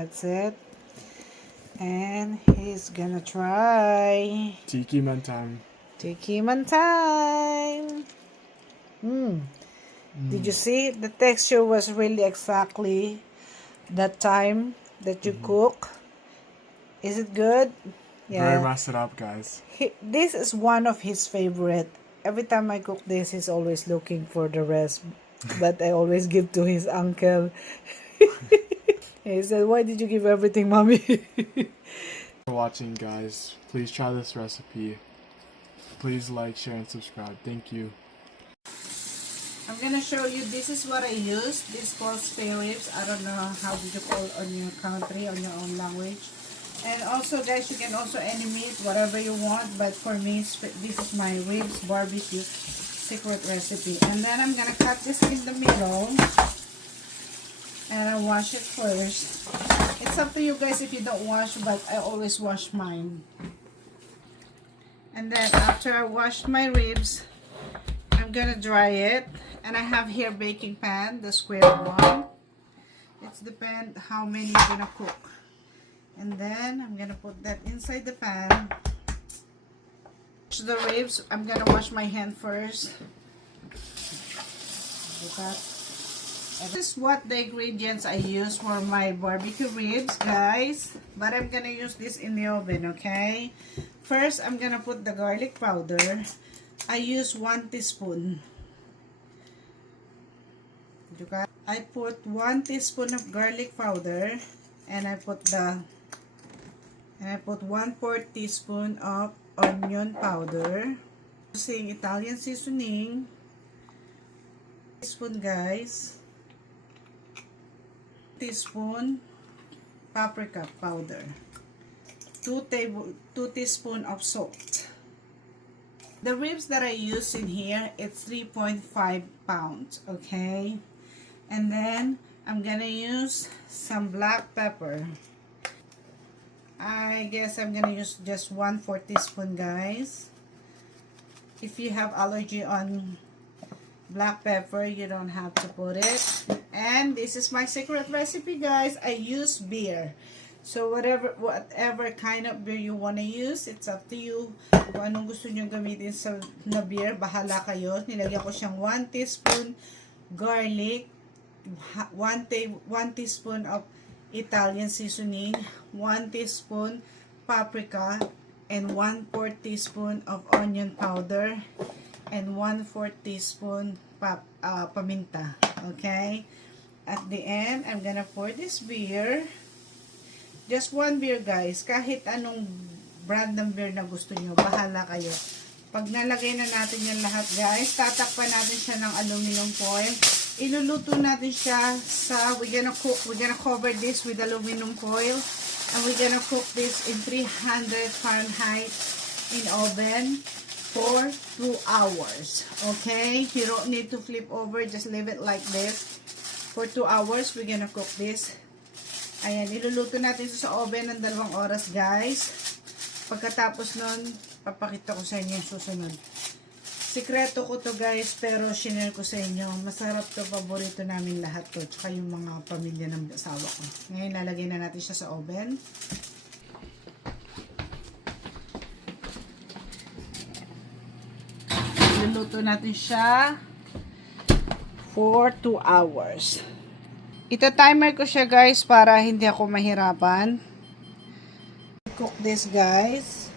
That's it. And he's gonna try Tiki man time. Tiki man time. Did you see? The texture was really exactly that time that you cook. Is it good? Very masarap, guys. This is one of his favorite. Every time I cook this, he's always looking for the rest. But I always give to his uncle. He said, "Why did you give everything, mommy?" For watching, guys. Please try this recipe. Please like, share, and subscribe. Thank you. I'm gonna show you. This is what I use. This calls spare ribs. I don't know how did you call on your country, on your own language. And also, guys, you can also any meat, whatever you want. But for me, this is my ribs barbecue secret recipe. And then I'm gonna cut this in the middle. And I wash it first. It's up to you guys if you don't wash, but I always wash mine. And then after I wash my ribs, I'm gonna dry it. And I have here baking pan, the square one. It's depend how many you're gonna cook. And then I'm gonna put that inside the pan. Wash the ribs. I'm gonna wash my hand first. This is what the ingredients I use for my barbecue ribs, guys. But I'm gonna use this in the oven, okay? First, I'm gonna put the garlic powder. I use 1 teaspoon. I put 1 teaspoon of garlic powder, and I put 1/4 teaspoon of onion powder. Using Italian seasoning. Teaspoon, guys. Teaspoon paprika powder. 2 teaspoon of salt. The ribs that I use in here, it's 3.5 pounds, okay? And then I'm gonna use some black pepper. I guess I'm gonna use just 1/4 teaspoon, guys. If you have allergy on black pepper, you don't have to put it. And this is my secret recipe, guys. I use beer. So whatever kind of beer you wanna use, it's up to you. Kung anong gusto nyo gamitin na beer, bahala kayo. Nilagyan ko siyang 1 teaspoon garlic, 1 teaspoon of Italian seasoning, 1 teaspoon paprika, and 1/4 teaspoon of onion powder, and 1/4 teaspoon paminta. Okay? At the end, I'm gonna pour this beer. Just 1 beer, guys. Kahit anong brand ng beer na gusto nyo, bahala kayo. Pag nalagay na natin yan lahat, guys, tatakpan natin siya ng aluminum foil. Iluluto natin siya sa, we're gonna cover this with aluminum foil. And we're gonna cook this in 300 Fahrenheit in oven for 2 hours. Okay? You don't need to flip over. Just leave it like this. For 2 hours, we're gonna cook this. Ayan, iluluto natin sa oven ng 2 oras, guys. Pagkatapos nun, papakita ko sa inyo yung susunod. Sikreto ko to, guys, pero shinare ko sa inyo. Masarap to, paborito namin lahat to. Tsaka yung mga pamilya ng asawa ko. Ngayon, lalagay na natin siya sa oven. Iluluto natin siya for 2 hours. Ita-timer ko siya, guys, para hindi ako mahirapan. Cook this, guys.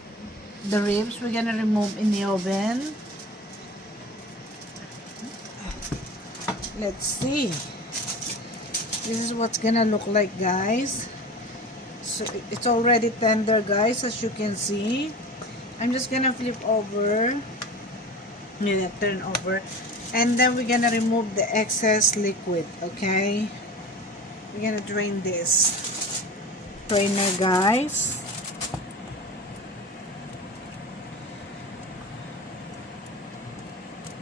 The ribs we're gonna remove in the oven. Let's see. This is what's gonna look like, guys. So it's already tender, guys, as you can see. I'm just gonna flip over. Turn over. And then we're gonna remove the excess liquid, okay? We're gonna drain this strainer, guys.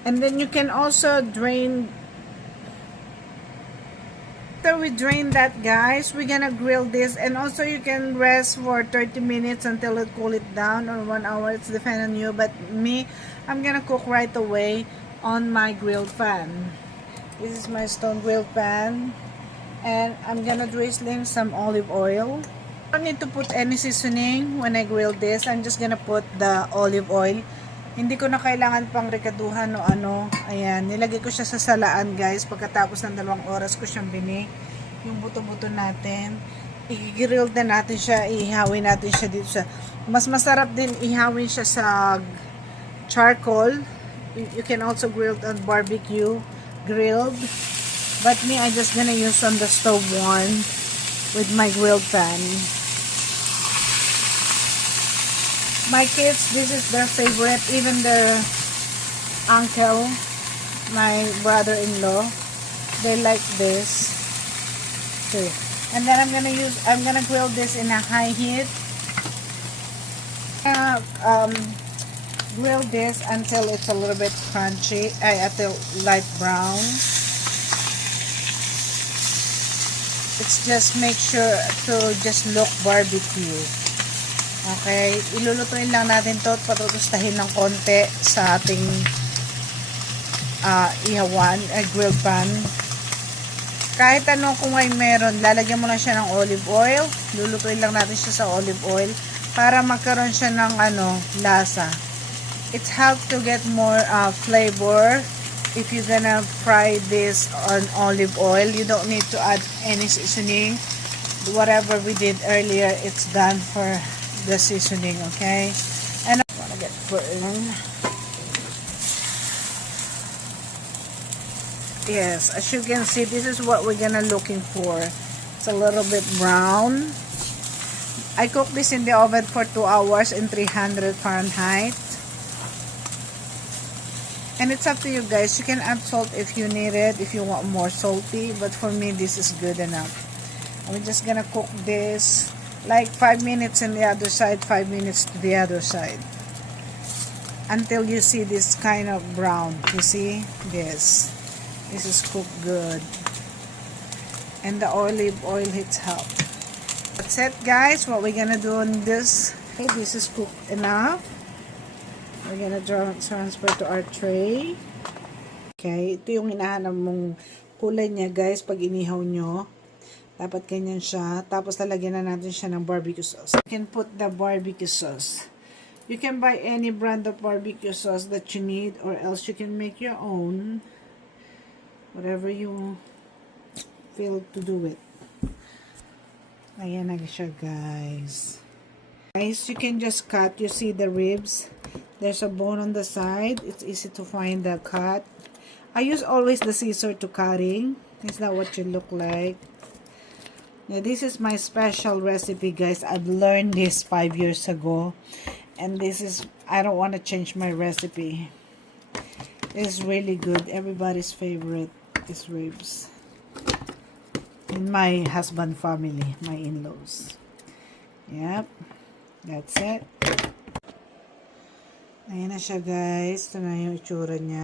And then you can also drain. After we drain that, guys, we're gonna grill this, and also you can rest for 30 minutes until it cool it down, or 1 hour. It's depending on you, but me, I'm gonna cook right away on my grill pan. This is my stone grill pan. And I'm gonna drizzling some olive oil. I don't need to put any seasoning when I grill this. I'm just gonna put the olive oil. Hindi ko na kailangan pang rekaduhan o ano. Ayan, nilagay ko siya sa salaan guys. Pagkatapos ng 2 oras ko siyang binik. Yung buto-buto natin. I-grill na natin siya. Ihawin natin siya dito sa... Mas masarap din ihawin siya sa charcoal. You can also grill it on barbecue. Grilled. But me, I just gonna use on the stove one with my grilled pan. My kids, this is their favorite. Even their uncle, my brother-in-law, they like this too. And then I'm gonna grill this in a high heat. Grill this until it's a little bit crunchy, until light brown. It's just make sure to just look barbecue. Okay, ilulutuin lang natin to at patutustahin ng konti sa ating ihawan, grilled pan. Kahit ano kung ay meron, lalagyan mo lang siya ng olive oil. Lulutuin lang natin siya sa olive oil para magkaroon siya ng lasa. It helps to get more flavor. If you're gonna fry this on olive oil, you don't need to add any seasoning. Whatever we did earlier, it's done for the seasoning, okay? And I wanna get burned. Yes, as you can see, this is what we're gonna looking for. It's a little bit brown. I cook this in the oven for 2 hours in 300 Fahrenheit. And it's up to you guys. You can add salt if you need it, if you want more salty. But for me, this is good enough. And we're just gonna cook this like 5 minutes on the other side, 5 minutes to the other side. Until you see this kind of brown. You see? This. This is cooked good. And the olive oil hits help. That's it guys. What we're gonna do on this. Okay, this is cooked enough. We're gonna transfer to our tray. Okay, ito yung hinahanap mong kulay niya guys pag inihaw nyo. Dapat ganyan siya. Tapos lalagyan na natin siya ng barbecue sauce. You can put the barbecue sauce. You can buy any brand of barbecue sauce that you need, or else you can make your own. Whatever you feel to do it. Ayan na siya guys. Guys, you can just cut. You see the ribs? There's a bone on the side. It's easy to find the cut. I use always the scissor to cutting. Is that what you look like? Now, this is my special recipe, guys. I've learned this 5 years ago. And this is, I don't want to change my recipe. It's really good. Everybody's favorite is ribs. In my husband family, my in-laws. Yep. That's it. Ayan na siya, guys. Ito na yung itsura niya.